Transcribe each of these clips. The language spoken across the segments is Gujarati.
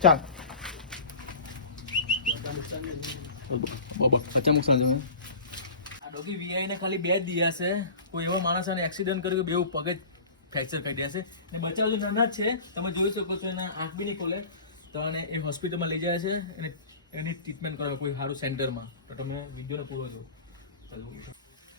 ચાલ બે જ કોઈ એવો માણસ આને એક્સિડન્ટ કર્યું કે બેઉ પગ ફ્રેક્ચર કરી દેશે ને બચ્ચા હજુ નાના જ છે તમે જોઈ શકો છો એના આંખ બી નહીં ખોલે તો એ હોસ્પિટલમાં લઈ જાય છે અને એની ટ્રીટમેન્ટ કરાવે કોઈ સારું સેન્ટરમાં તો તમે વિડીયોને પૂરો જો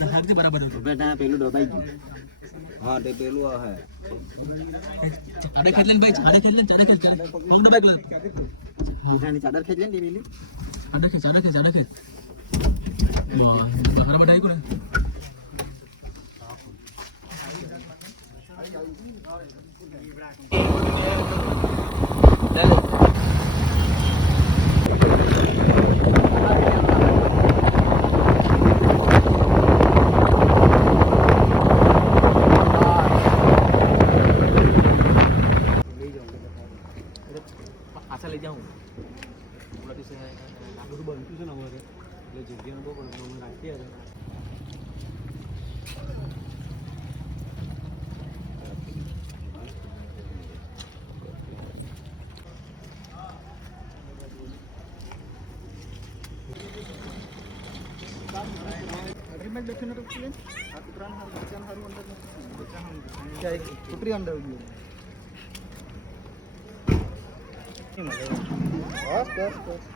હાથથી બરાબર હતું. બેટા પેલું દબાઈ ગયું. હા તે પેલું આ હે. ચાડે ખેંચ લેન ભાઈ ચાડે ખેંચ લેન ચાડે ખેંચ ચાડે પગ દબાઈ ગયો. બેટાની ચાદર ખેંચ લે ને તે પેલી ચાડે ખેંચ ચાડે ખેંચ ચાડે ખેંચ. વાહ બરાબર ડાઈ કરે પાછા લઈ જાઉં દિવસે બધું બનતું છે ને અમારે એટલે જગ્યાનું બહુ પણ અમે રાખીએ એગ્રીમેન્ટ અગ્રીમેન્ટ બેઠીને તો પેલી આ કૂતરાનું હારું, બચ્ચાનું હારું અંદર. ક્યાં એક કૂતરી અંદર ગયું બસ બસ બસ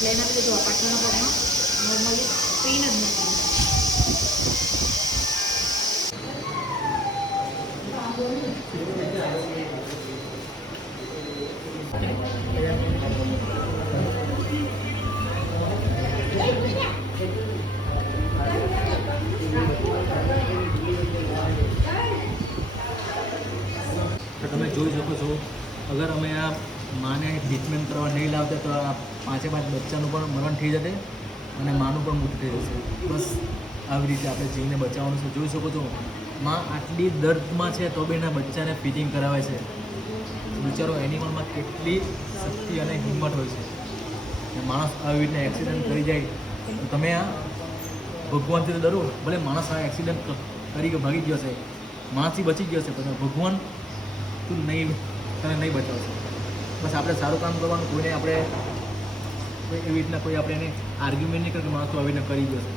હા આપી લીધે એટલે જો પાછળના પગમાં નોર્મલી પેઇન જ નથી. તમે જોઈ શકો છો, અગર અમે આ માને ટ્રીટમેન્ટ કરવા નહીં લાવતા તો આ પાંચે પાંચ બચ્ચાનું પણ મરણ થઈ જશે અને માનું પણ મૃત્યુ થઈ જશે. બસ આવી રીતે આપણે જીવને બચાવવાનું છે. જોઈ શકો છો, માં આટલી દર્દમાં છે તો બી એના બચ્ચાને ફિટિંગ કરાવે છે. બિચારો એનિમલમાં કેટલી શક્તિ અને હિંમત હોય છે. માણસ આવી રીતે એક્સિડન્ટ કરી જાય, તો તમે આ ભગવાનથી ડરો, ભલે માણસ આ એક્સિડન્ટ કરી ભાગી ગયો છે, માણસથી બચી ગયો છે, પણ ભગવાન તું નહીં, તને નહીં બચાવશે. બસ આપણે સારું કામ કરવાનું, કોઈને આપણે એવી રીતના કોઈ આપણે એને આર્ગ્યુમેન્ટ નહીં કરે કે માણસો આવીને કરી જશે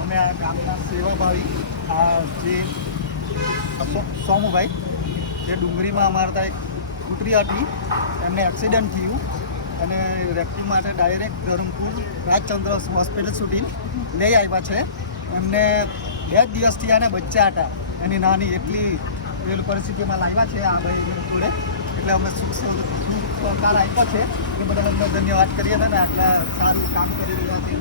અમે આ ગામના સેવાભાવી આ જે સો- સોમુભાઈ જે ડુંગળીમાં અમારા ત્યાં એક કૂતરી હતી, એમને એક્સિડન્ટ થયું અને રેસ્ક્યુ માટે ડાયરેક્ટ ધરમપુર રાજચંદ્ર હોસ્પિટલ સુધી લઈ આવ્યા છે. એમને બે જ દિવસથી આને બચ્ચા હતા. એની નાની એટલી પેલું પરિસ્થિતિમાં લાવ્યા છે આ ભાઈ જોડે. એટલે અમે સુખ સહકાર આપ્યો છે. એ બદલ અમને ધન્યવાદ કરીએ અને આટલા સારું કામ કરી રહ્યા છે